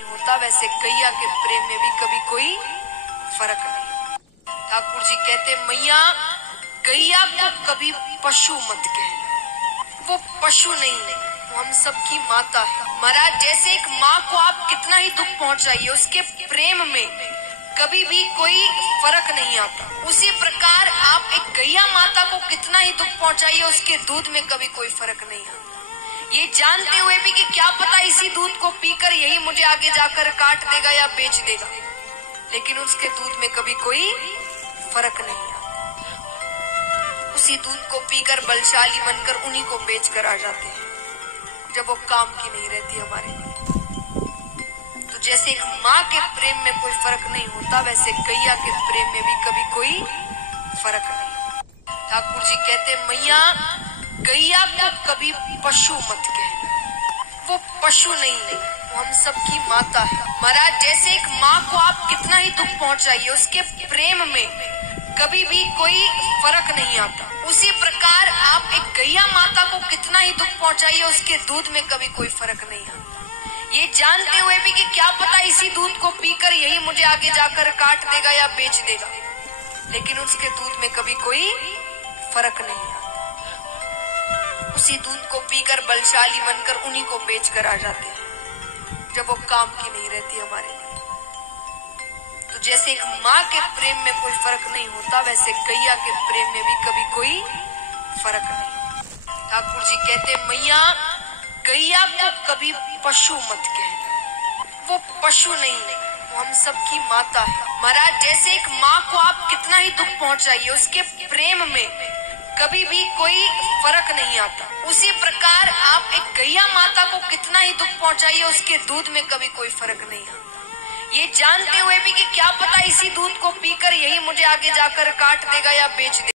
नहीं होता, वैसे गैया के प्रेम में भी कभी कोई फर्क नहीं। ठाकुर जी कहते मैया गैया को कभी पशु मत कहना, वो पशु नहीं है, वो हम सबकी माता है। महाराज जैसे एक माँ को आप कितना ही दुख पहुंचाइए, उसके प्रेम में कभी भी कोई फर्क नहीं आता, उसी प्रकार आप एक गैया माता को कितना ही दुख पहुंचाइए, उसके दूध में कभी कोई फर्क नहीं आता। ये जानते हुए भी कि क्या पता इसी दूध को पीकर यही मुझे आगे जाकर काट देगा या बेच देगा, लेकिन उसके दूध में कभी कोई फर्क नहीं आता। उसी दूध को पीकर बलशाली बनकर उन्हीं को बेचकर आ जाते हैं जब वो काम की नहीं रहती हमारे लिए। तो जैसे एक माँ के प्रेम में कोई फर्क नहीं होता, वैसे गैया के प्रेम में भी कभी कोई फर्क नहीं। ठाकुर जी कहते मैया गैया को कभी पशु मत कहना, वो पशु नहीं है, वो हम सबकी माता है। महाराज जैसे एक माँ को आप कितना ही दुख पहुंचाइए, उसके प्रेम में कभी भी कोई फर्क नहीं आता, उसी प्रकार आप एक गैया माता को कितना ही दुख पहुंचाइए, उसके दूध में कभी कोई फर्क नहीं आता। ये जानते हुए भी कि क्या पता इसी दूध को पीकर यही मुझे आगे जाकर काट देगा या बेच देगा, लेकिन उसके दूध में कभी कोई फर्क नहीं आता। उसी दूध को पीकर बलशाली बनकर उन्हीं को बेचकर आ जाते हैं जब वो काम की नहीं रहती हमारे लिए। तो जैसे एक माँ के प्रेम में कोई फर्क नहीं होता, वैसे गैया के प्रेम में भी कभी कोई फर्क नहीं। ठाकुर जी कहते मैया गैया को कभी पशु मत कहना, वो पशु नहीं है, वो हम सबकी माता है। महाराज जैसे एक माँ को आप कितना ही दुख पहुंचाइए, उसके प्रेम में कभी भी कोई फर्क नहीं आता, उसी प्रकार आप एक गैया माता को कितना ही दुख पहुंचाइए, उसके दूध में कभी कोई फर्क नहीं आता। ये जानते हुए भी कि क्या पता इसी दूध को पीकर यही मुझे आगे जाकर काट देगा या बेच देगा,